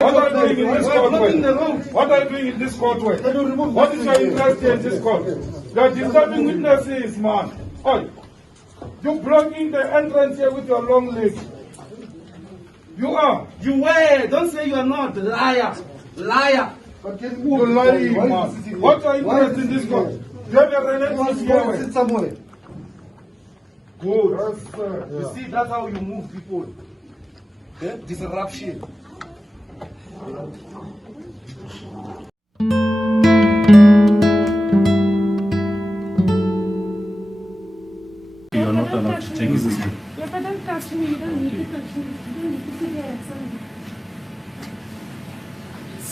What are you doing in this court? What are you doing in this court? What is your interest in this court? You are disturbing witnesses, man. Oi. You blocking the entrance here with your long legs. You are. You were. Don't say you are not. Liar. Liar. You're lying, man. What are you interested in this court? You have a relationship here. Sit somewhere. Good. You see, that's how you move people. Yeah? Disruption. You're not allowed to take this. Yeah, but don't touch me. You don't need to touch me. You don't need to put your hands on me.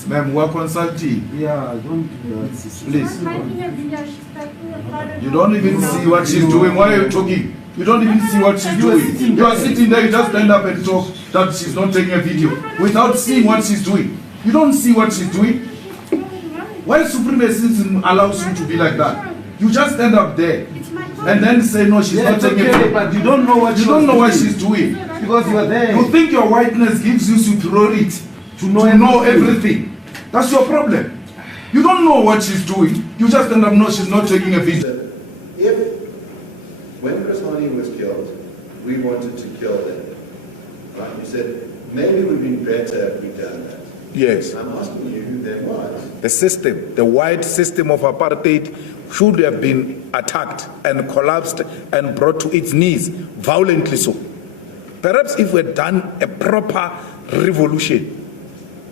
Ma'am, we're consulting. Yeah, don't do that. Please. She's making a video. She's taking a photo. You don't even see what she's doing. Why are you talking? You don't even see what she's doing. You are sitting there, you just stand up and talk that she's not taking a video without seeing what she's doing. You don't see what she's doing. Why supremacism allows you to be like that? You just stand up there and then say no, she's not taking a video. But you don't know what she's doing. because you are there. You think your whiteness gives you superiority to know everything. That's your problem. You don't know what she's doing. You just stand up, no, she's not taking a video. When Chris Hani was killed, we wanted to kill them. Right? You said, maybe it would have been better if we'd done that. Yes. I'm asking you, then what? The system, the white system of apartheid should have been attacked and collapsed and brought to its knees, violently so. Perhaps if we had done a proper revolution.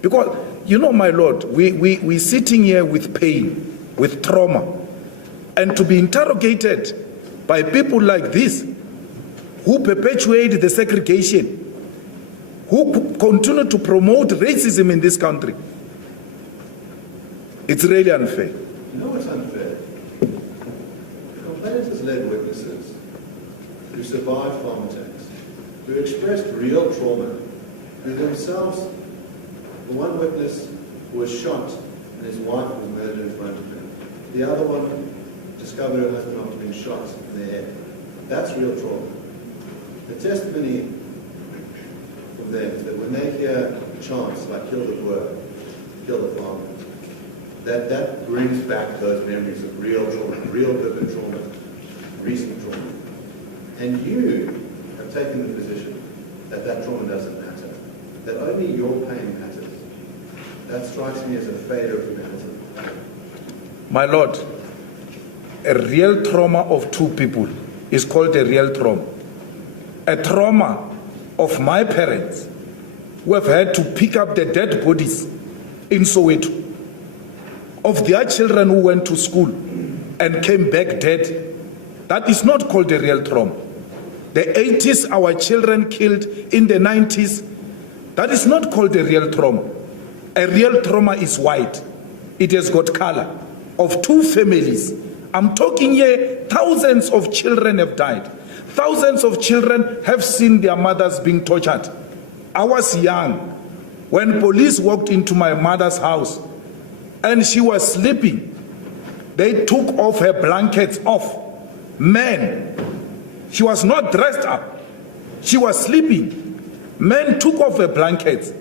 Because, you know, my Lord, we're sitting here with pain, with trauma, and to be interrogated by people like this, who perpetuate the segregation, who continue to promote racism in this country. It's really unfair. You know what's unfair? The complainant has led witnesses who survived farm attacks, who expressed real trauma, who themselves, the one witness was shot and his wife was murdered in front of him. The other one discovered her husband after being shot in the head. That's real trauma. The testimony from them is that when they hear chants like kill the boer, kill the farmer, that brings back those memories of real trauma, real vivid trauma, recent trauma. And you have taken the position that that trauma doesn't matter, that only your pain matters. That strikes me as a failure of humanity. My Lord, a real trauma of two people is called a real trauma. A trauma of my parents who have had to pick up the dead bodies in Soweto, of their children who went to school and came back dead. That is not called a real trauma. The 80s, our children killed in the 90s, that is not called a real trauma. A real trauma is white. It has got color. Of two families, I'm talking here, thousands of children have died. Thousands of children have seen their mothers being tortured. I was young when police walked into my mother's house and she was sleeping. They took off her blankets off. Men, she was not dressed up. She was sleeping. Men took off her blankets.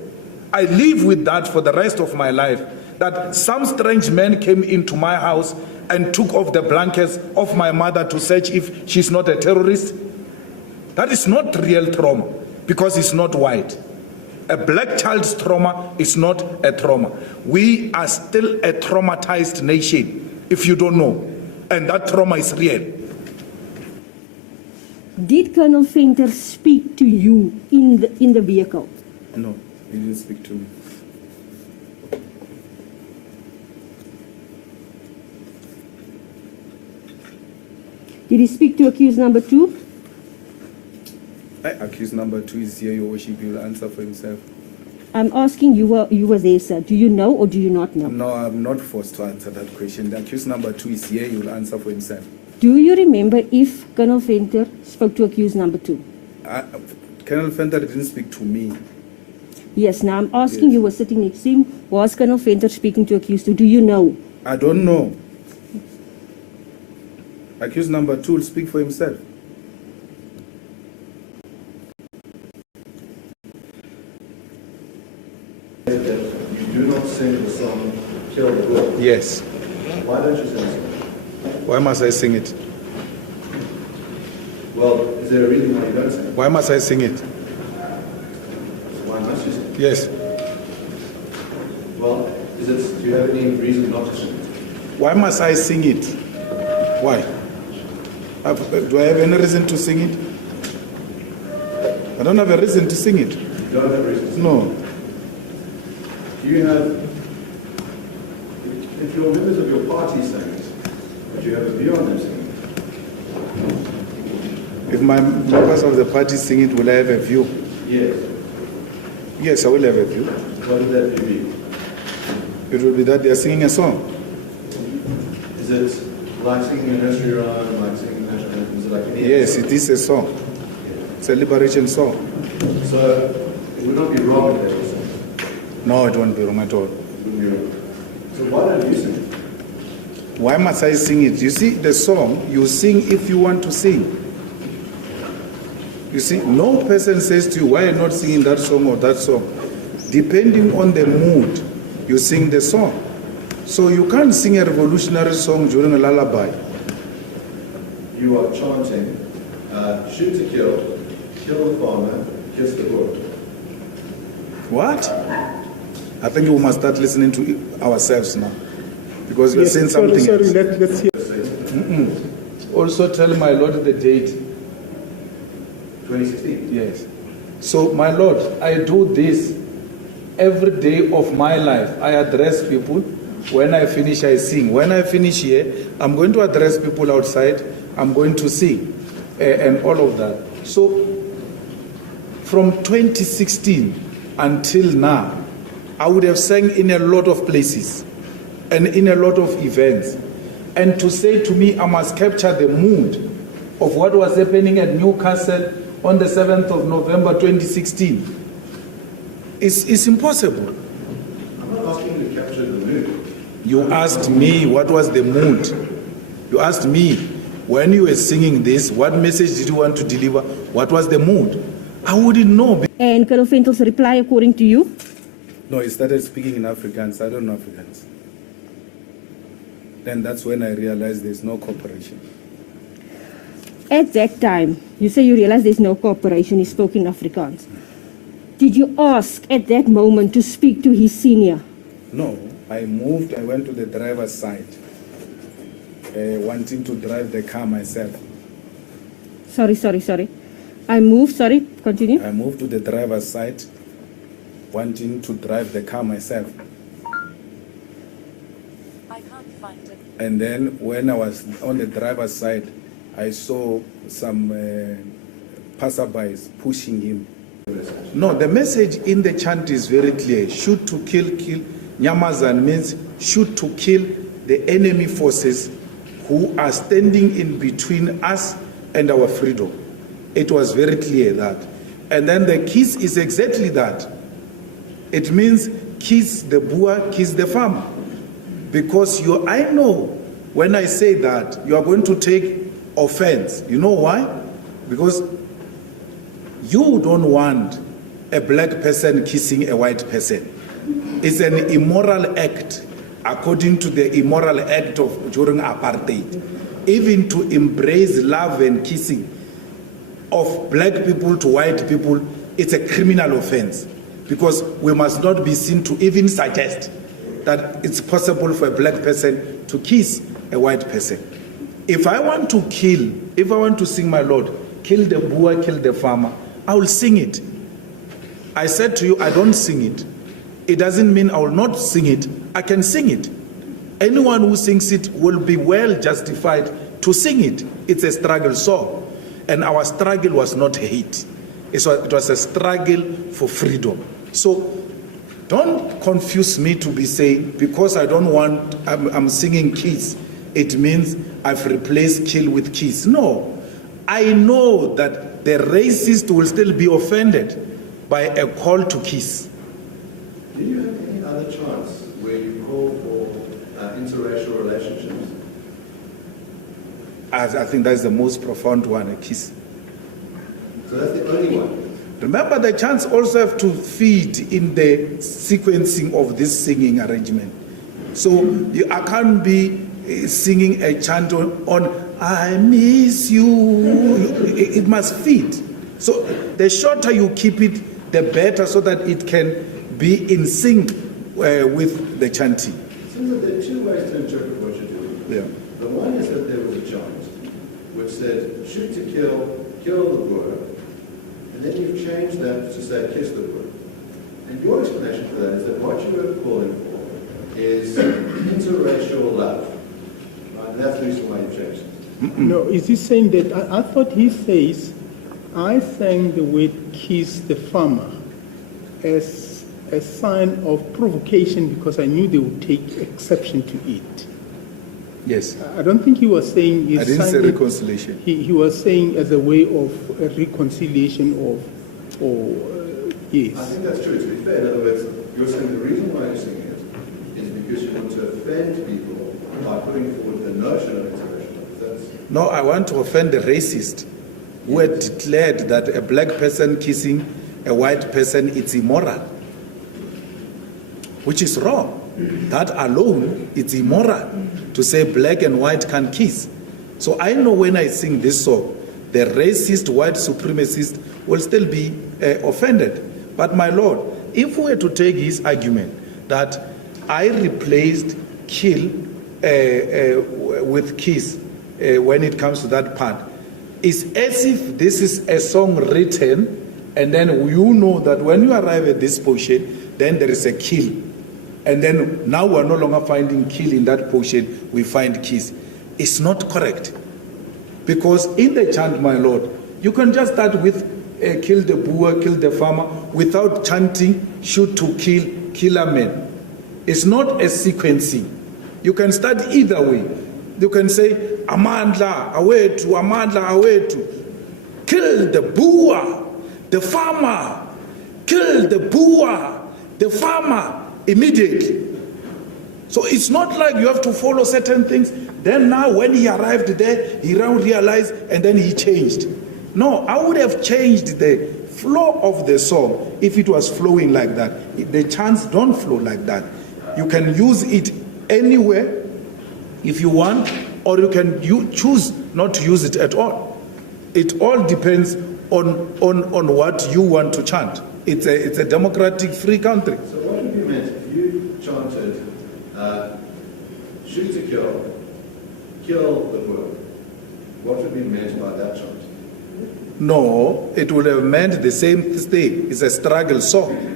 I live with that for the rest of my life, that some strange men came into my house and took off the blankets of my mother to search if she's not a terrorist. That is not real trauma because it's not white. A black child's trauma is not a trauma. We are still a traumatized nation, if you don't know, and that trauma is real. Did Colonel Venter speak to you in the vehicle? No, he didn't speak to me. Did he speak to accused number 2? Accused number 2 is here, Your Worship. He will answer for himself. I'm asking you were there, sir. Do you know or do you not know? No, I'm not forced to answer that question. The accused number 2 is here. He will answer for himself. Do you remember if Colonel Venter spoke to accused number 2? Colonel Venter didn't speak to me. Yes, now I'm asking, you were sitting next to him. Was Colonel Venter speaking to accused 2? Do you know? I don't know. Accused number 2 will speak for himself. do not sing the song Kill the Bull. Yes. Why don't you sing it? Why must I sing it? Well, is there a reason why you don't sing it? Why must I sing it? Why must you sing it? Yes. Well, do you have any reason not to sing it? Why must I sing it? Why? Do I have any reason to sing it? I don't have a reason to sing it. You don't have a reason to sing No. it? Do you have, if your members of your party sing it, do you have a view on them singing it? If my members of the party sing it, will I have a view? Yes. Yes, I will have a view. What would that view be? It will be that they are singing a song. Is it like singing a nursery rhyme, like singing the national anthem? Is it like any Yes, other it is a song. It's a liberation song. song? So it would not be wrong if they were singing. No, it won't be wrong at all. It wouldn't be wrong. So why don't you sing it? Why must I sing it? You see, the song, you sing if you want to sing. You see, no person says to you, why are you not singing that song or that song? Depending on the mood, you sing the song. So you can't sing a revolutionary song during a lullaby. You are chanting, shoot to kill the farmer, kiss the bull. What? I think we must start listening to ourselves now. Because you're saying something else. Let's hear. Also tell my Lord the date. 2016. Yes. So, my Lord, I do this every day of my life. I address people. When I finish, I sing. When I finish here, I'm going to address people outside. I'm going to sing. And all of that. So, from 2016 until now, I would have sang in a lot of places and in a lot of events. And to say to me, I must capture the mood of what was happening at Newcastle on the 7th of November 2016, it's impossible. I'm not asking you to capture the mood. You asked me what was the mood. You asked me, when you were singing this, what message did you want to deliver? What was the mood? I wouldn't know. And Colonel Ventel's reply, according to you? No, he started speaking in Afrikaans. I don't know Afrikaans. Then that's when I realized there's no cooperation. At that time, you say you realized there's no cooperation, he spoke in Afrikaans. Did you ask at that moment to speak to his senior? No, I moved. I went to the driver's side, wanting to drive the car myself. Sorry. I moved, continue. I moved to the driver's side, wanting to drive the car myself. I can't find it. And then when I was on the driver's side, I saw some passerbys pushing him. No, the message in the chant is very clear. Shoot to kill. Nyamazan means shoot to kill the enemy forces who are standing in between us and our freedom. It was very clear that. And then the kiss is exactly that. It means kiss the boer, kiss the farmer. Because I know when I say that, you are going to take offense. You know why? Because you don't want a black person kissing a white person. It's an immoral act, according to the immoral act of during apartheid. Even to embrace love and kissing of black people to white people, it's a criminal offense. Because we must not be seen to even suggest that it's possible for a black person to kiss a white person. If I want to sing my Lord, kill the boer, kill the farmer, I will sing it. I said to you, I don't sing it. It doesn't mean I will not sing it. I can sing it. Anyone who sings it will be well justified to sing it. It's a struggle song. And our struggle was not hate. It was a struggle for freedom. So don't confuse me to be saying, because I'm singing kiss, it means I've replaced kill with kiss. No. I know that the racist will still be offended by a call to kiss. Do you have any other chants where you call for interracial relationships? I think that's the most profound one, a kiss. So that's the only one? Remember, the chants also have to feed in the sequencing of this singing arrangement. So I can't be singing a chant on I miss you. It must fit. So the shorter you keep it, the better, so that it can be in sync with the chanting. It seems that there are two ways to interpret what you're doing. Yeah. The one is that there was a chant which said, shoot to kill the Boer, and then you've changed that to say, kiss the Boer. And your explanation for that is that what you were calling for is interracial love. Right? And that's the reason why you changed it. No, is he saying that? I thought he says, I sang the word kiss the farmer as a sign of provocation because I knew they would take exception to it. Yes. I don't think he was saying... I didn't say reconciliation. He was saying as a way of a reconciliation yes. I think that's true. To be fair, in other words, you're saying the reason why you're singing it is because you want to offend people by putting forward the notion of interracial love. No, I want to offend the racist who had declared that a black person kissing a white person, it's immoral, which is wrong. That alone, it's immoral to say black and white can kiss. So I know when I sing this song, the racist, white supremacist will still be offended. But my Lord, if we were to take his argument that I replaced kill with kiss when it comes to that part, it's as if this is a song written and then you know that when you arrive at this portion, then there is a kill. And then now we're no longer finding kill in that portion, we find kiss. It's not correct. Because in the chant, my Lord, you can just start with kill the Boer, kill the farmer, without chanting shoot to kill a man. It's not a sequencing. You can start either way. You can say, Amandla, awetu, Amandla, awetu. Kill the Boer, the farmer. Kill the Boer, the farmer, immediately. So it's not like you have to follow certain things. Then now when he arrived there, he realized and then he changed. No, I would have changed the flow of the song if it was flowing like that. The chants don't flow like that. You can use it anywhere if you want, or you can choose not to use it at all. It all depends on what you want to chant. It's a democratic, free country. So what would you meant if you chanted, shoot to kill the Boer? What would be meant by that chant? No, it would have meant the same thing. It's a struggle song.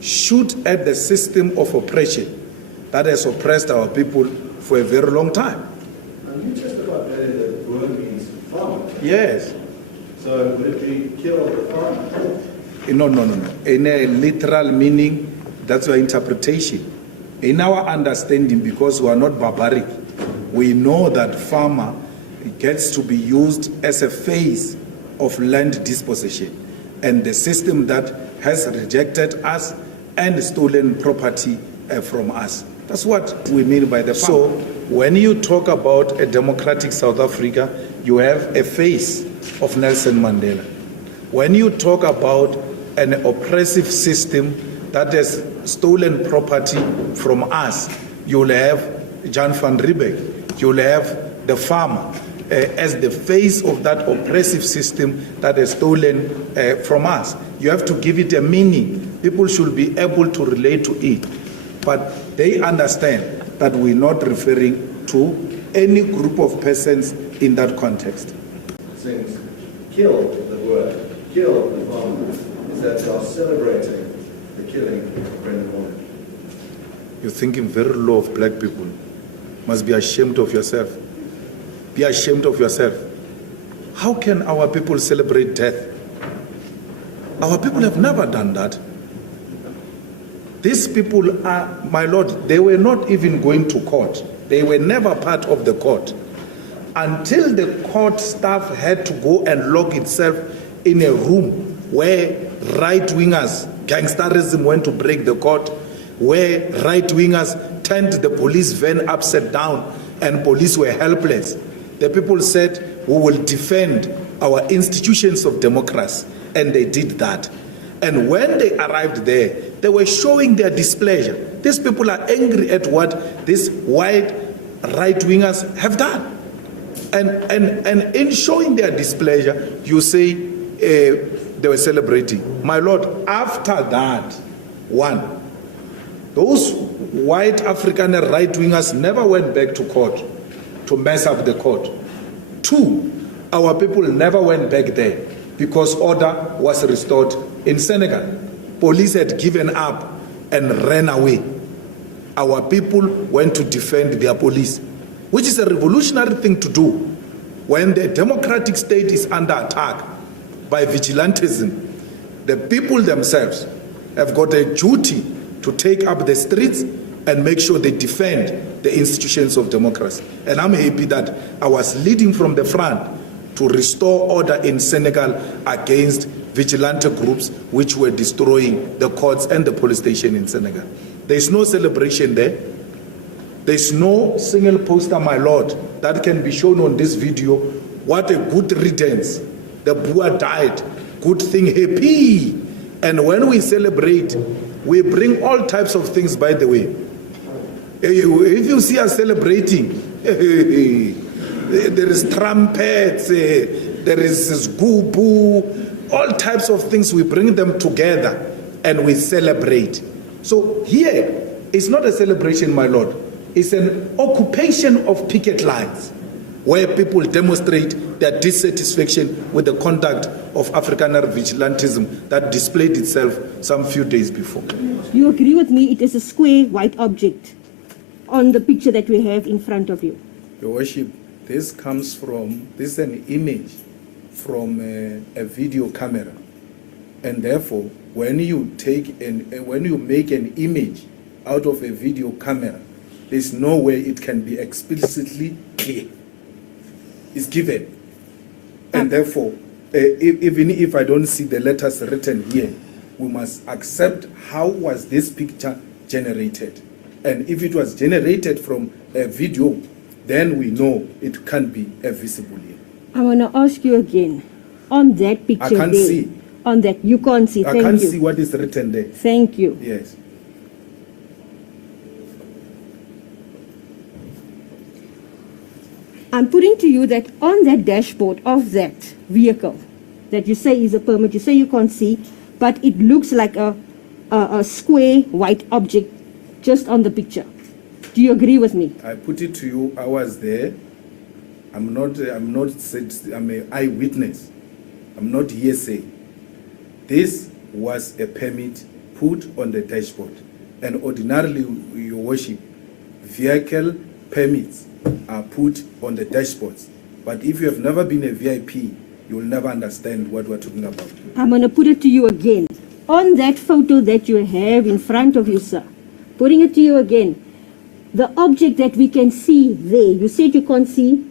Shoot at the system of oppression that has oppressed our people for a very long time. And you testified earlier that Boer means farmer. Yes. So would it be kill the farmer? No. In a literal meaning, that's your interpretation. In our understanding, because we are not barbaric, we know that farmer gets to be used as a phase of land dispossession and the system that has rejected us and stolen property from us. That's what we mean by the farm. So when you talk about a democratic South Africa, you have a face of Nelson Mandela. When you talk about an oppressive system that has stolen property from us, you'll have Jan van Riebeeck, you'll have the farmer as the face of that oppressive system that has stolen from us. You have to give it a meaning. People should be able to relate to it. But they understand that we're not referring to any group of persons in that context. Sings, kill the word, kill the farmer, is that you are celebrating the killing of Brendan Warren. You're thinking very low of black people. Must be ashamed of yourself. Be ashamed of yourself. How can our people celebrate death? Our people have never done that. These people are, my Lord, they were not even going to court. They were never part of the court. Until the court staff had to go and lock itself in a room where right-wingers, gangsterism went to break the court, where right-wingers turned the police van upside down and police were helpless. The people said, we will defend our institutions of democracy and they did that. And when they arrived there, they were showing their displeasure. These people are angry at what these white right-wingers have done. And in showing their displeasure, you say they were celebrating. My Lord, after that, one, those white African right-wingers never went back to court to mess up the court. Two, our people never went back there because order was restored in Senegal. Police had given up and ran away. Our people went to defend their police, which is a revolutionary thing to do. When the democratic state is under attack by vigilantism, the people themselves have got a duty to take up the streets and make sure they defend the institutions of democracy. And I'm happy that I was leading from the front to restore order in Senegal against vigilante groups which were destroying the courts and the police station in Senegal. There's no celebration there. There's no single poster, my Lord, that can be shown on this video. What a good riddance. The Boer died. Good thing, happy. And when we celebrate, we bring all types of things, by the way. If you see us celebrating, there is trumpets, there is goo-boo, all types of things. We bring them together and we celebrate. So here, it's not a celebration, my Lord. It's an occupation of picket lines where people demonstrate their dissatisfaction with the conduct of Afrikaner vigilantism that displayed itself some few days before. You agree with me, it is a square white object on the picture that we have in front of you? Your Worship, this is an image from a video camera. And therefore, when you make an image out of a video camera, there's no way it can be explicitly clear. It's given. And therefore, even if I don't see the letters written here, we must accept how was this picture generated. And if it was generated from a video, then we know it can't be visible here. I want to ask you again, on that picture I can't there, see. On that, you can't see, I thank can't you. see what is written there. Thank you. Yes. I'm putting to you that on that dashboard of that vehicle that you say is a permit, you say you can't see, but it looks like a square white object just on the picture. Do you agree with me? I put it to you, I was there. I'm an eyewitness. I'm not hearsay. This was a permit put on the dashboard. And ordinarily, Your Worship, vehicle permits are put on the dashboards. But if you have never been a VIP, you will never understand what we're talking about. I'm going to put it to you again. On that photo that you have in front of you, sir, putting it to you again, the object that we can see there, you said you can't see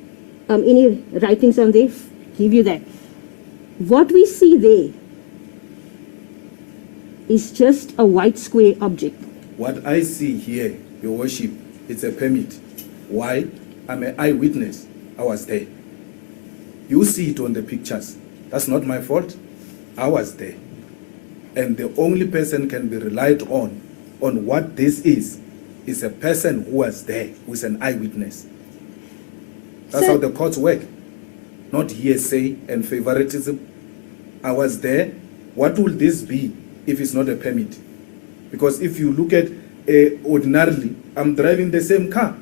any writings on there, give you that. What we see there is just a white square object. What I see here, Your Worship, it's a permit. Why? I'm an eyewitness. I was there. You see it on the pictures. That's not my fault. I was there. And the only person can be relied on what this is a person who was there, who is an eyewitness. That's how the courts work. Not hearsay and favoritism. I was there. What will this be if it's not a permit? Because if you look at ordinarily, I'm driving the same car.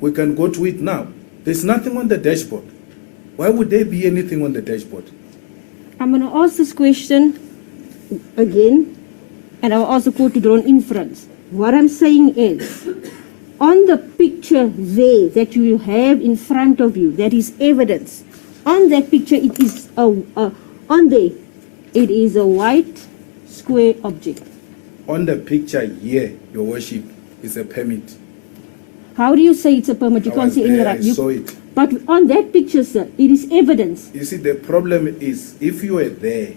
We can go to it now. There's nothing on the dashboard. Why would there be anything on the dashboard? I'm going to ask this question again, and I'll ask the court to draw an inference. What I'm saying is, on the picture there that you have in front of you, that is evidence. On that picture, it is it is a white square object. On the picture here, Your Worship, is a permit. How do you say it's a permit? You can't see any I saw it. But on that picture, sir, it is evidence. You see, the problem is if you are there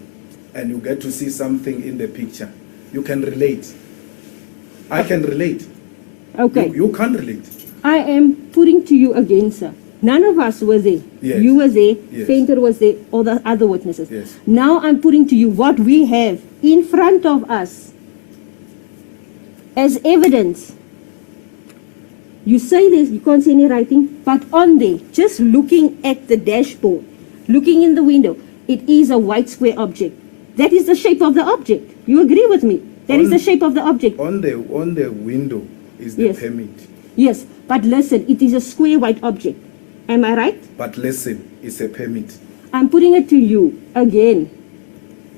and you get to see something in the picture, you can relate. I can relate. Okay. You can't relate. I am putting to you again, sir. None of us were there. Yes. You were there, Yes. Fainter was there, or the other witnesses. Yes. Now I'm putting to you what we have in front of us as evidence. You say this, you can't see any writing, but on there, just looking at the dashboard, looking in the window, it is a white square object. That is the shape of the object. You agree with me? That is the shape of the object. On the window is the Yes. permit. Yes, but listen, it is a square white object. Am I right? But listen, it's a permit. I'm putting it to you again.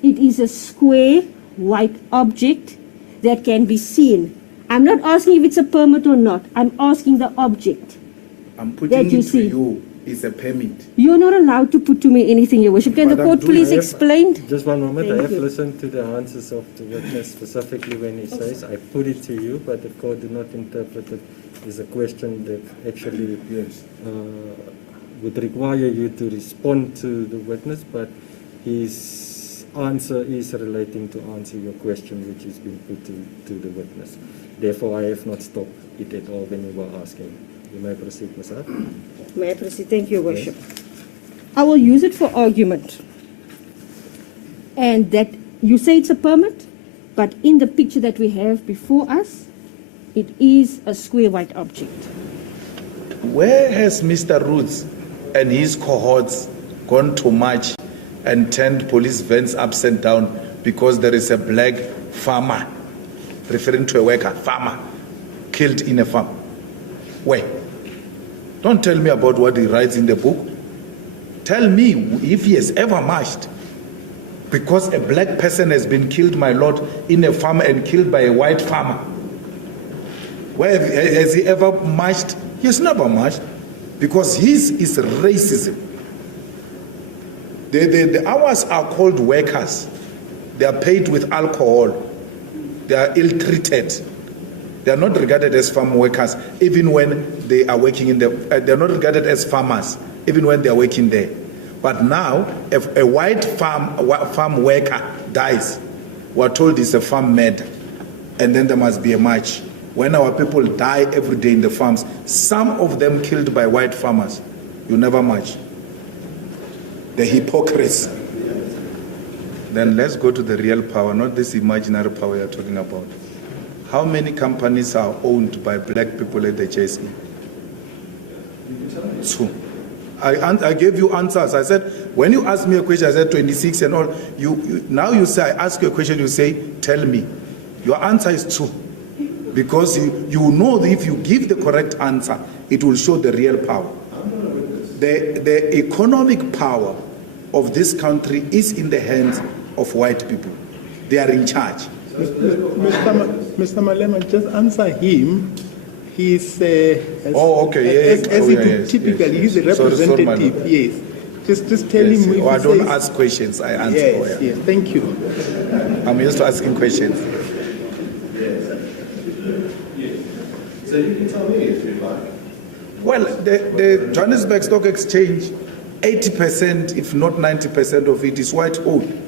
It is a square white object that can be seen. I'm not asking if it's a permit or not. I'm asking the object. I'm That putting you it to see. you. It's a permit. You're not allowed to put to me anything, Your Worship. Can the But I'm court doing- please I have- explain? Just one moment. Thank I have you. listened to the answers of the witness, specifically when he says, I put it to you, but the court did not interpret it as a question that actually Yes. would require you to respond to the witness, but his answer is relating to answer your question, which has been put to the witness. Therefore, I have not stopped it at all when you were asking. You may proceed, Ms. Hart. May I proceed? Thank you, Your Worship. I will use it for argument. And that you say it's a permit, but in the picture that we have before us, it is a square white object. Where has Mr. Roots and his cohorts gone to march and turned police vans upside down because there is a black farmer, referring to a worker, farmer, killed in a farm? Where? Don't tell me about what he writes in the book. Tell me if he has ever marched because a black person has been killed, my lord, in a farm and killed by a white farmer. Where has he ever marched? He has never marched because his is racism. The hours are called workers. They are paid with alcohol. They are ill-treated. They are not regarded as farm workers even when they are working in the. They are not regarded as farmers even when they are working there. But now, if a white farm worker dies, we are told it's a farm murder, and then there must be a march. When our people die every day in the farms, some of them killed by white farmers, you never march. The hypocrisy. Then let's go to the real power, not this imaginary power you're talking about. How many companies are owned by black people at the JSE? Two. I gave you answers. I said, when you ask me a question, I said 26 and all. Now you say, I ask you a question, you say, tell me. Your answer is 2. Because you know that if you give the correct answer, it will show the real power. The economic power of this country is in the hands of white people. They are in charge. Mr. Malema, just answer him. He's as typically he's a representative. Yes. Just tell him. If I don't ask questions, I answer. Yes, thank you. I'm used to asking questions. So you can tell me if you like. Well, the Johannesburg Stock Exchange, 80%, if not 90% of it is white-owned.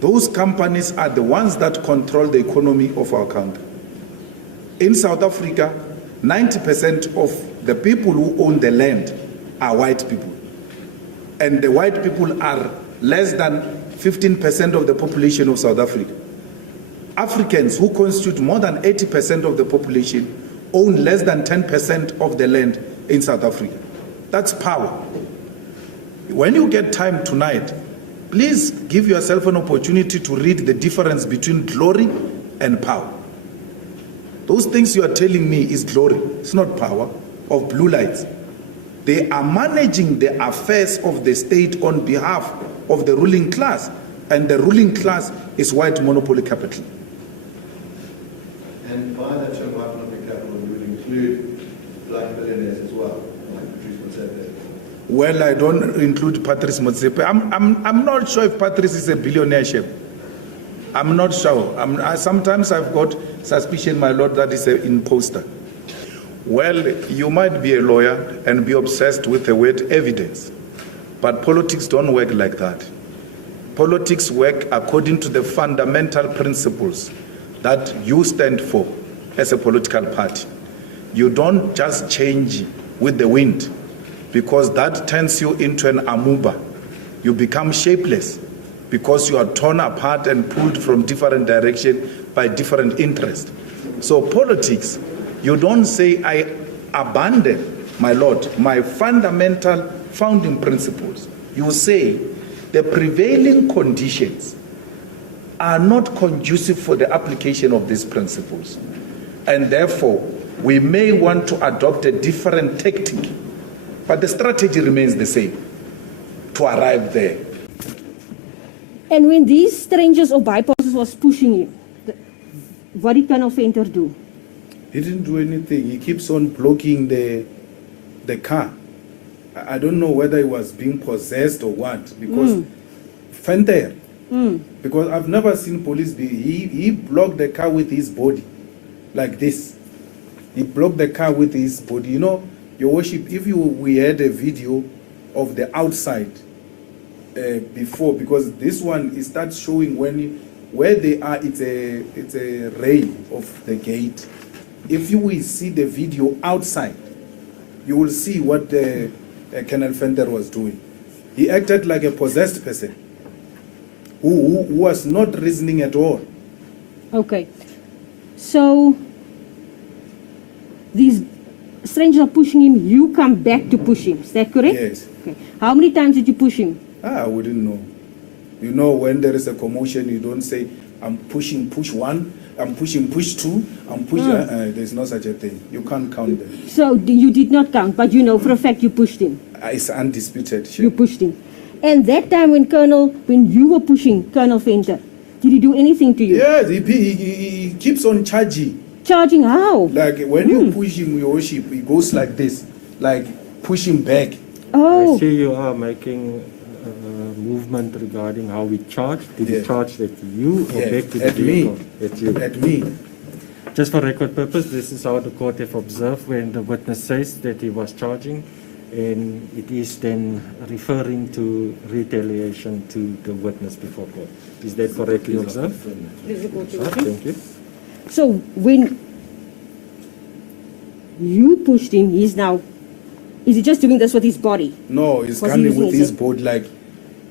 Those companies are the ones that control the economy of our country. In South Africa, 90% of the people who own the land are white people. And the white people are less than 15% of the population of South Africa. Africans, who constitute more than 80% of the population, own less than 10% of the land in South Africa. That's power. When you get time tonight, please give yourself an opportunity to read the difference between glory and power. Those things you are telling me is glory. It's not power of blue lights. They are managing the affairs of the state on behalf of the ruling class, and the ruling class is white monopoly capital. And by that term, white monopoly capital, you would include black billionaires as well, like Patrice Motsepe. Well, I don't include Patrice Motsepe. I'm not sure if Patrice is a billionaire chef. I'm not sure. Sometimes I've got suspicion, my lord, that is an imposter. Well, you might be a lawyer and be obsessed with the word evidence, but politics don't work like that. Politics work according to the fundamental principles that you stand for as a political party. You don't just change with the wind, because that turns you into an amoeba. You become shapeless because you are torn apart and pulled from different directions by different interests. So politics, you don't say, I abandon, my Lord, my fundamental founding principles. You say the prevailing conditions are not conducive for the application of these principles. And therefore, we may want to adopt a different tactic, but the strategy remains the same to arrive there. And when these strangers or bypassers was pushing you, what did Colonel Venter do? He didn't do anything. He keeps on blocking the car. I don't know whether he was being possessed or what, because Venter, because I've never seen police he blocked the car with his body, like this. He blocked the car with his body. You know, Your Worship, if we had a video of the outside before, because this one, it starts showing where they are, it's a rail of the gate. If you will see the video outside, you will see what Colonel Venter was doing. He acted like a possessed person who was not reasoning at all. Okay. So, these strangers are pushing him, you come back to push him. Is that correct? Yes. Okay. How many times did you push him? I wouldn't know. You know, when there is a commotion, you don't say, I'm pushing, push one, I'm pushing, push two, I'm pushing. There's no such a thing. You can't count them. So, you did not count, but you know for a fact you pushed him. It's undisputed. Sure. You pushed him. And that time when you were pushing Colonel Venter, did he do anything to you? Yes, he keeps on charging. Charging how? Like when you push him, Your Worship, he goes like this, like pushing back. Oh. I see you are making a movement regarding how we charge. Did he charge at you or back to the vehicle? At you. At me. Just for record purpose, this is how the court have observed when the witness says that he was charging, and it is then referring to retaliation to the witness before court. Is that correctly observed? Thank you. So when you pushed him, is he just doing this with his body? No, he's coming with his body. Like,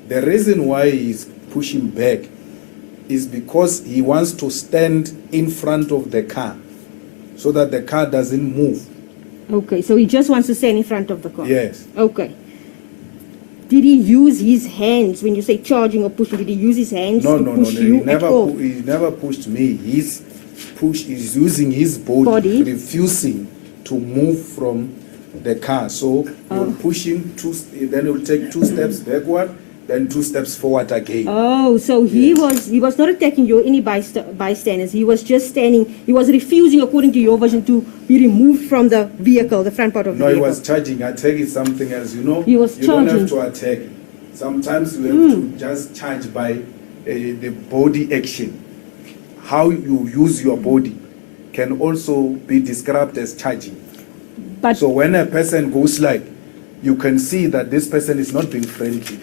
the reason why he's pushing back is because he wants to stand in front of the car so that the car doesn't move. Okay, so he just wants to stand in front of the car? Yes. Okay. Did he use his hands when you say charging or pushing? Did he use his hands to push you at all? He never pushed me. He's using his body, refusing to move from the car. So you'll push him then he'll take 2 steps backward, then 2 steps forward again. Oh, so he was not attacking you or any bystanders. He was just standing. He was refusing, according to your version, to be removed from the vehicle, the front part of the vehicle. No, he was charging. Attack is something else. You know, he was you don't have to attack. Sometimes you have to just charge by the body action. How you use your body can also be described as charging. But so when a person goes like, you can see that this person is not being friendly.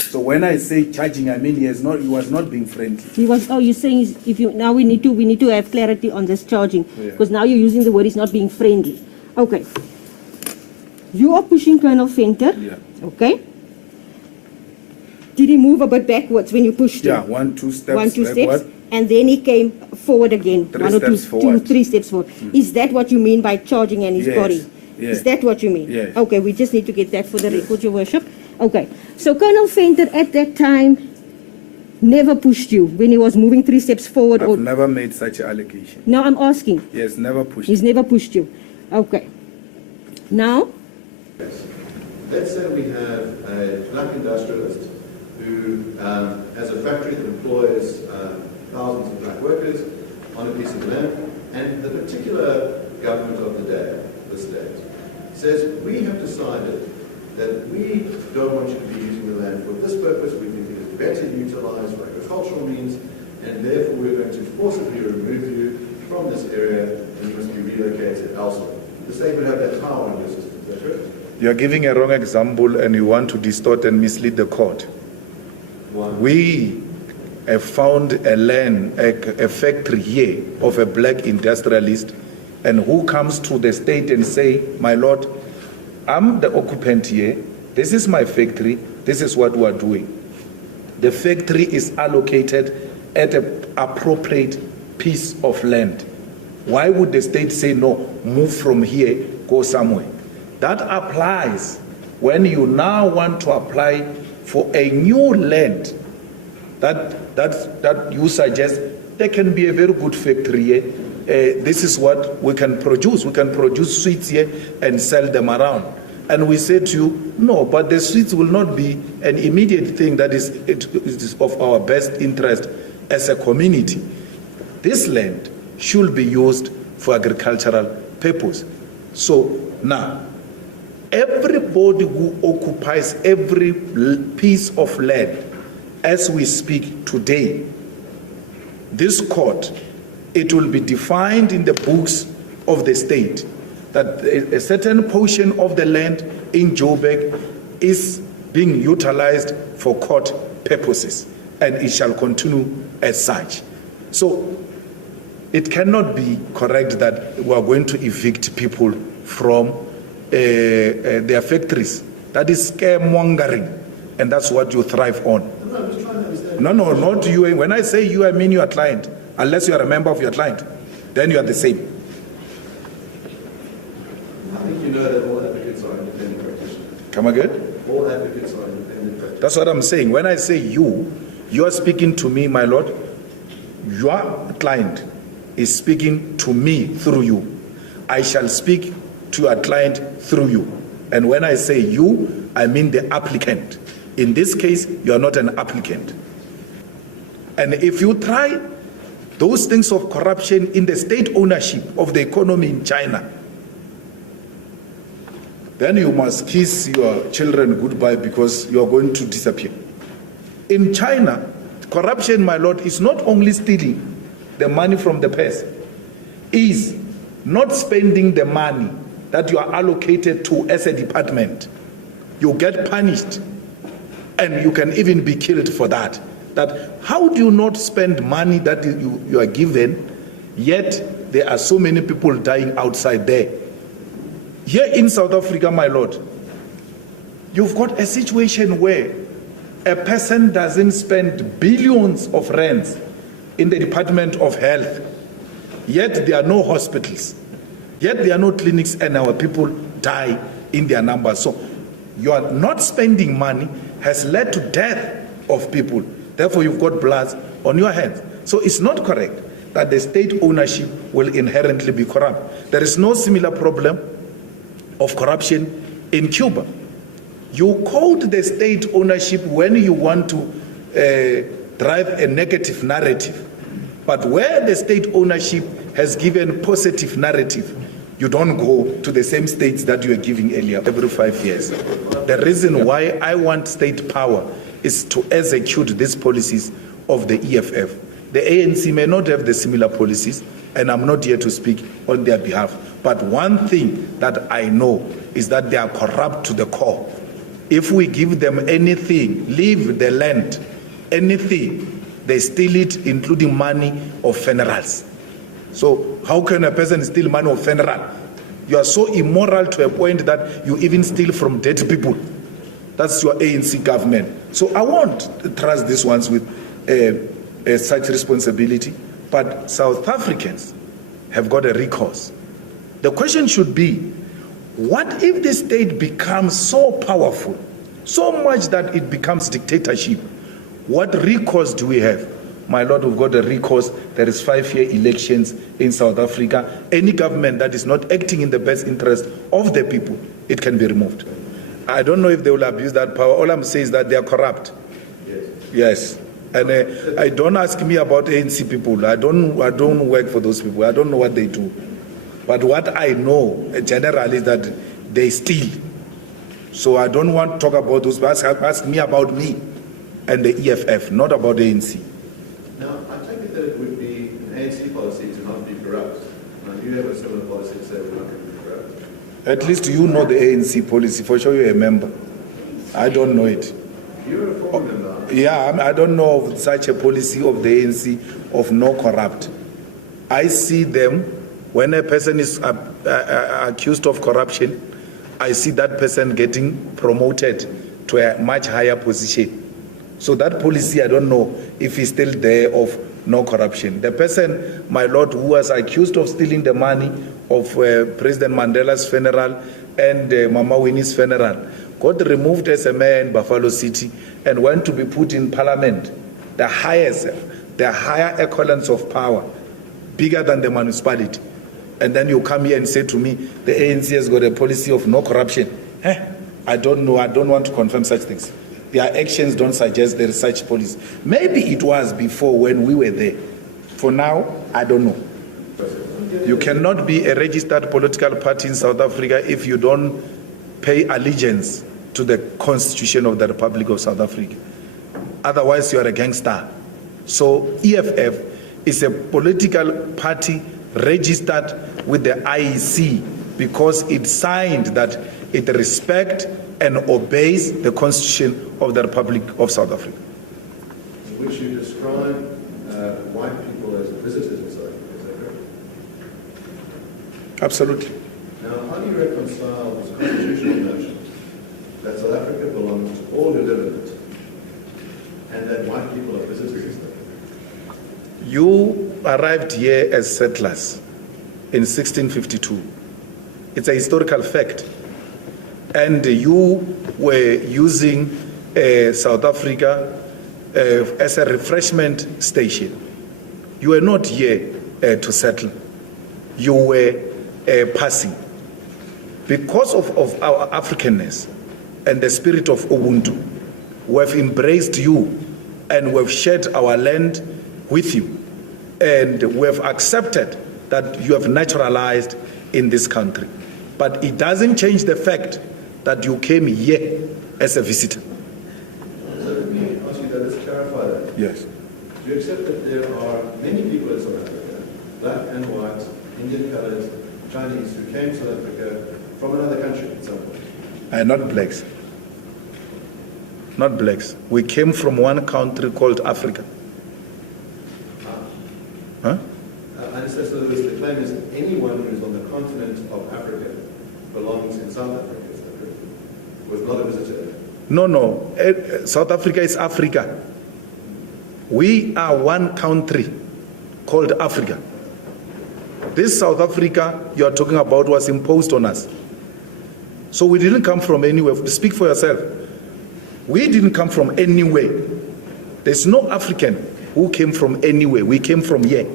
So when I say charging, I mean he was not being friendly. He was. Oh, you're saying now we need to have clarity on this charging, because now you're using the word he's not being friendly. Okay. You are pushing Colonel Venter. Yeah. Okay. Did he move a bit backwards when you pushed him? Yeah, 1, 2 steps. 1, 2 backward. steps, and then he came forward again. 3 steps forward. 3 steps forward. Is that what you mean by charging in his body? Yes. Is that what you mean? Yes. Okay, we just need to get that for the record, Your Worship. Okay, so Colonel Venter at that time never pushed you when he was moving 3 steps forward? I've never made such an allegation. No, I'm asking. Yes, never pushed. He's never pushed you. Okay. Now? Let's say we have a black industrialist who has a factory that employs thousands of black workers on a piece of land, and the particular government of the day, the state, says, we have decided that we don't want you to be using the land for this purpose, we think it is better utilized for agricultural means, and therefore we're going to forcibly remove you from this area and you must be relocated elsewhere. The state would have that power in your system, is that correct? You are giving a wrong example and you want to distort and mislead the court. Why? We have found a factory here of a black industrialist and who comes to the state and say, my lord, I'm the occupant here, this is my factory, this is what we are doing. The factory is allocated at an appropriate piece of land. Why would the state say, no, move from here, go somewhere? That applies when you now want to apply for a new land that you suggest. There can be a very good factory here. This is what we can produce. We can produce sweets here and sell them around. And we say to you, no, but the sweets will not be an immediate thing that is of our best interest as a community. This land should be used for agricultural purpose. So now, everybody who occupies every piece of land as we speak today, this court, it will be defined in the books of the state that a certain portion of the land in Joburg is being utilized for court purposes, and it shall continue as such. So it cannot be correct that we are going to evict people from their factories. That is scaremongering, and that's what you thrive on. No, I'm just trying to understand. No, not you. When I say you, I mean your client. Unless you are a member of your client, then you are the same. I think you know that all advocates are independent practitioners. Come again? All advocates are independent practitioners. That's what I'm saying. When I say you are speaking to me, my lord. Your client is speaking to me through you. I shall speak to your client through you. And when I say you, I mean the applicant. In this case, you are not an applicant. And if you try those things of corruption in the state ownership of the economy in China, then you must kiss your children goodbye because you are going to disappear. In China, corruption, my lord, is not only stealing the money from the purse, is not spending the money that you are allocated to as a department. You get punished, and you can even be killed for that. That how do you not spend money that you are given, yet there are so many people dying outside there? Here in South Africa, my lord, you've got a situation where a person doesn't spend billions of rands in the Department of Health, yet there are no hospitals, yet there are no clinics, and our people die in their numbers. So you are not spending money has led to death of people. Therefore, you've got blood on your hands. So it's not correct that the state ownership will inherently be corrupt. There is no similar problem of corruption in Cuba. You quote the state ownership when you want to drive a negative narrative. But where the state ownership has given positive narrative, you don't go to the same states that you were giving earlier every 5 years. The reason why I want state power is to execute these policies of the EFF. The ANC may not have the similar policies, and I'm not here to speak on their behalf. But one thing that I know is that they are corrupt to the core. If we give them anything, leave the land, anything, they steal it, including money of funerals. So how can a person steal money of funeral? You are so immoral to a point that you even steal from dead people. That's your ANC government. So I won't trust these ones with such responsibility. But South Africans have got a recourse. The question should be, what if the state becomes so powerful, so much that it becomes dictatorship? What recourse do we have? My lord, we've got a recourse. There is 5-year elections in South Africa. Any government that is not acting in the best interest of the people, it can be removed. I don't know if they will abuse that power. All I'm saying is that they are corrupt. Yes. And I don't ask me about ANC people. I don't work for those people. I don't know what they do. But what I know generally is that they steal. So I don't want to talk about those. Ask me about me and the EFF, not about the ANC. Now, I take it that it would be an ANC policy to not be corrupt. Now, you have a similar policy to say we're not going to be corrupt. At least you know the ANC policy. For sure you're a member. I don't know it. You're a former member. Yeah, I don't know of such a policy of the ANC of no corrupt. I see them When a person is accused of corruption, I see that person getting promoted to a much higher position. So that policy, I don't know if it's still there of no corruption. The person, my lord, who was accused of stealing the money of President Mandela's funeral and Mama Winnie's funeral, got removed as a mayor in Buffalo City and went to be put in parliament, the higher echelons of power, bigger than the municipality. And then you come here and say to me, the ANC has got a policy of no corruption. I don't know. I don't want to confirm such things. Their actions don't suggest there is such policy. Maybe it was before when we were there. For now, I don't know. You cannot be a registered political party in South Africa if you don't pay allegiance to the Constitution of the Republic of South Africa. Otherwise, you are a gangster. So EFF is a political party registered with the IEC because it signed that it respects and obeys the Constitution of the Republic of South Africa. In which you describe white people as visitors in South Africa, is that correct? Absolutely. Now, how do you reconcile this constitutional notion that South Africa belongs to all who live in it, and that white people are visitors in South Africa? You arrived here as settlers in 1652. It's a historical fact. And you were using South Africa as a refreshment station. You were not here to settle. You were passing. Because of our Africanness and the spirit of Ubuntu, we have embraced you and we have shared our land with you. And we have accepted that you have naturalized in this country. But it doesn't change the fact that you came here as a visitor. So let me ask you that, let's clarify that. Yes. Do you accept that there are many people in South Africa, black and white, Indian colors, Chinese, who came to South Africa from another country at some point? Not blacks. Not blacks. We came from one country called Africa. Huh? I understand. So the claim is that anyone who is on the continent of Africa belongs in South Africa. Is that correct? Was not a visitor. No. South Africa is Africa. We are one country called Africa. This South Africa you are talking about was imposed on us. So we didn't come from anywhere. Speak for yourself. We didn't come from anywhere. There's no African who came from anywhere. We came from here.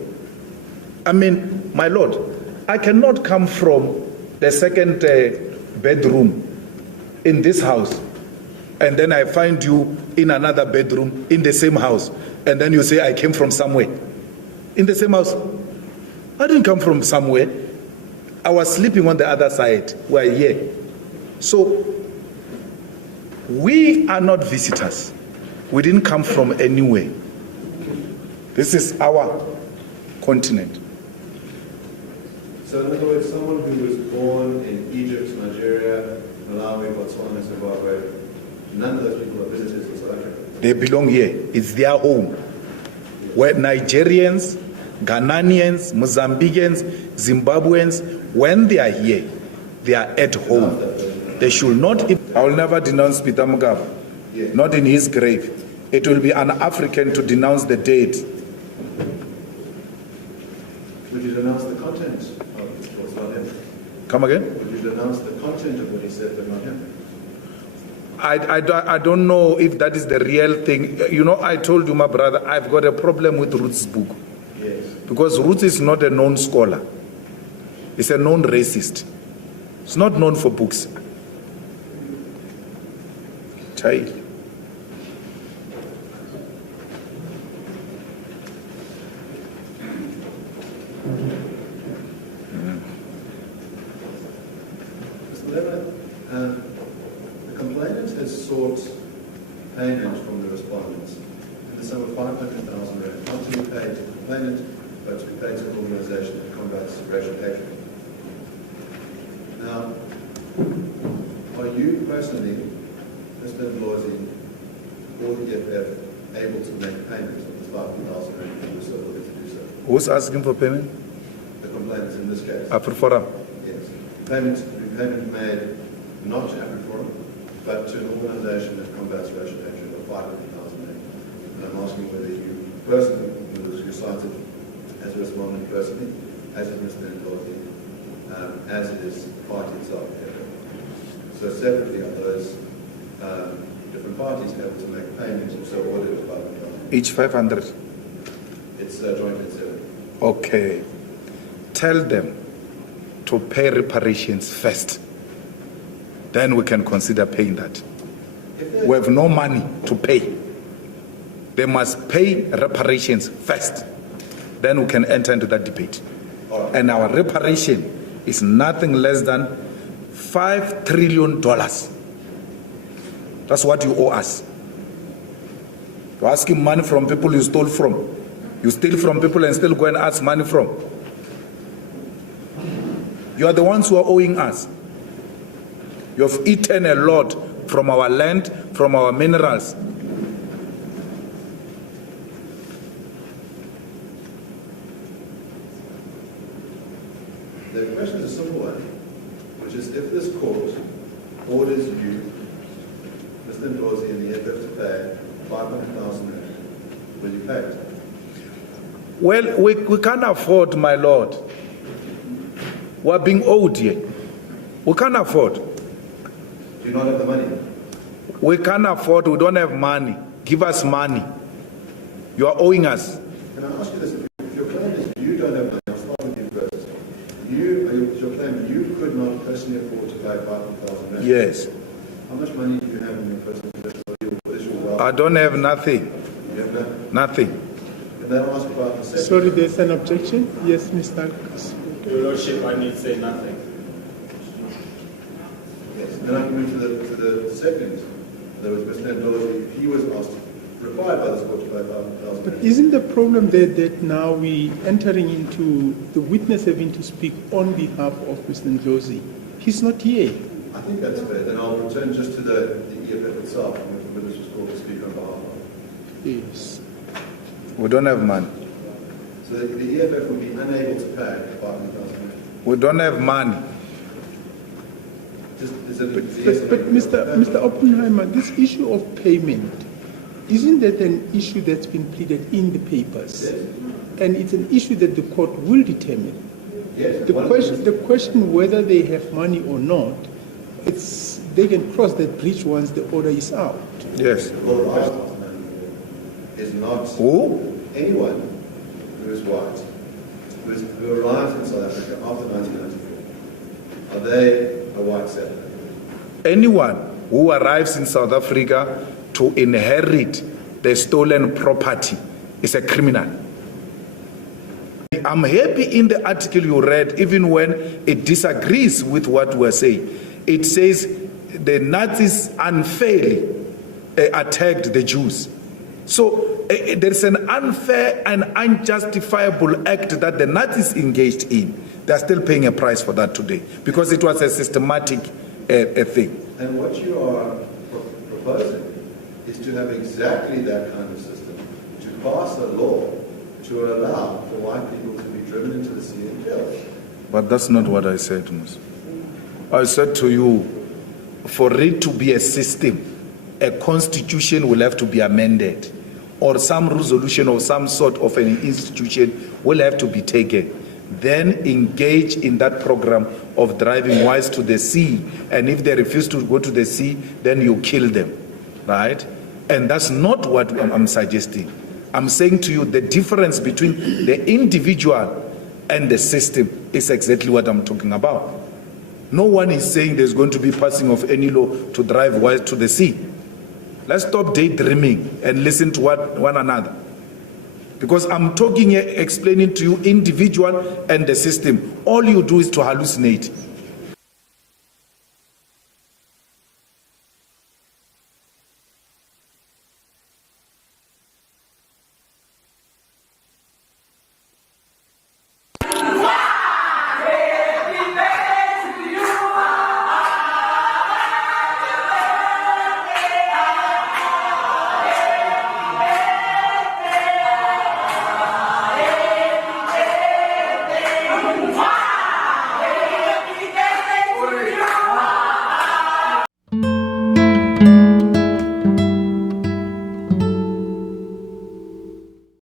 I mean, my lord, I cannot come from the second bedroom in this house and then I find you in another bedroom in the same house and then you say I came from somewhere. In the same house. I didn't come from somewhere. I was sleeping on the other side. We're here. So, we are not visitors. We didn't come from anywhere. This is our continent. So in other words, someone who was born in Egypt, Nigeria, Malawi, Botswana, Zimbabwe, none of those people are visitors in South Africa. They belong here. It's their home. Where Nigerians, Ghanaians, Mozambicans, Zimbabweans, when they are here, they are at home. They should not. I will never denounce Peter Mugabe, not in his grave. It will be an African to denounce the dead. Would you denounce the content of what's not him? Come again? Would you denounce the content of what he said, but not him? I don't know if that is the real thing. You know, I told you, my brother, I've got a problem with Roots' book. Yes. Because Roots is not a known scholar. He's a known racist. It's not known for books. Child. Mr. Malema, the complainant has sought payment from the respondents in the sum of 500,000 rand, not to be paid to the complainant, but to be paid to an organisation that combats racial hatred. Now, are you personally, Mr. Mlozi, or the EFF, able to make payment of this 500,000 rand if you were so willing to do so? Who's asking for payment? The complainant. complainants in this case. AfriForum. Yes. Repayment made not to AfriForum, but to an organisation that combats racial hatred of 500,000 naira. And I'm asking whether you personally, whether you cited as a respondent personally, as is Mr. Nkosi, as it is the party itself. So separately are those different parties able to make payments or so ordered by the government? Each 500. It's joint and separate. Okay. Tell them to pay reparations first. Then we can consider paying that. We have no money to pay. They must pay reparations first. Then we can enter into that debate. Right. And our reparation is nothing less than $5 trillion. That's what you owe us. You're asking money from people you stole from. You steal from people and still go and ask money from. You are the ones who are owing us. You have eaten a lot from our land, from our minerals. The question is a simple one, which is if this court orders you, Mr. Nkosi and the EFF to pay 500,000, will you pay it? Well, we can't afford, my Lord. We're being owed here. We can't afford. Do you not have the money? We can't afford. We don't have money. Give us money. You are owing us. Can I ask you this? If your claim is you don't have money, I'll start with you first. Your claim you could not personally afford to pay 500,000. Yes. How much money do you have in your personal possession? What is your wealth? I don't have nothing. You have nothing. Nothing. And then I'll ask about the second. Sorry, there's an objection. Yes, Mr. Your Lordship, I need say nothing. Yes. Then I can move to the second. There was Mr. Nkosi. He was asked, required by the court to pay 500,000. But isn't the problem there that now we entering into the witness having to speak on behalf of Mr. Nkosi? He's not here. I think that's fair. Then I'll return just to the EFF itself, and the witness was called to speak on behalf of. Yes. We don't have money. So the EFF will be unable to pay 500,000. We don't have money. But Mr. Oppenheimer, this issue of payment, isn't that an issue that's been pleaded in the papers? Yes. And it's an issue that the court will determine. Yes. The question whether they have money or not, they can cross that bridge once the order is out. Yes. Well, is not Who? anyone who is white, who arrives in South Africa after 1994. Are they a white settler? Anyone who arrives in South Africa to inherit the stolen property is a criminal. I'm happy in the article you read, even when it disagrees with what we're saying. It says the Nazis unfairly attacked the Jews. So there's an unfair and unjustifiable act that the Nazis engaged in. They're still paying a price for that today because it was a systematic thing. And what you are proposing is to have exactly that kind of system, to pass a law to allow for white people to be driven into the sea and killed. But that's not what I said, Mus. I said to you, for it to be a system, a constitution will have to be amended, or some resolution of some sort of an institution will have to be taken. Then engage in that program of driving whites to the sea, and if they refuse to go to the sea, then you kill them, right? And that's not what I'm suggesting. I'm saying to you the difference between the individual and the system is exactly what I'm talking about. No one is saying there's going to be passing of any law to drive whites to the sea. Let's stop daydreaming and listen to one another. Because I'm talking here, explaining to you individual and the system. All you do is to hallucinate.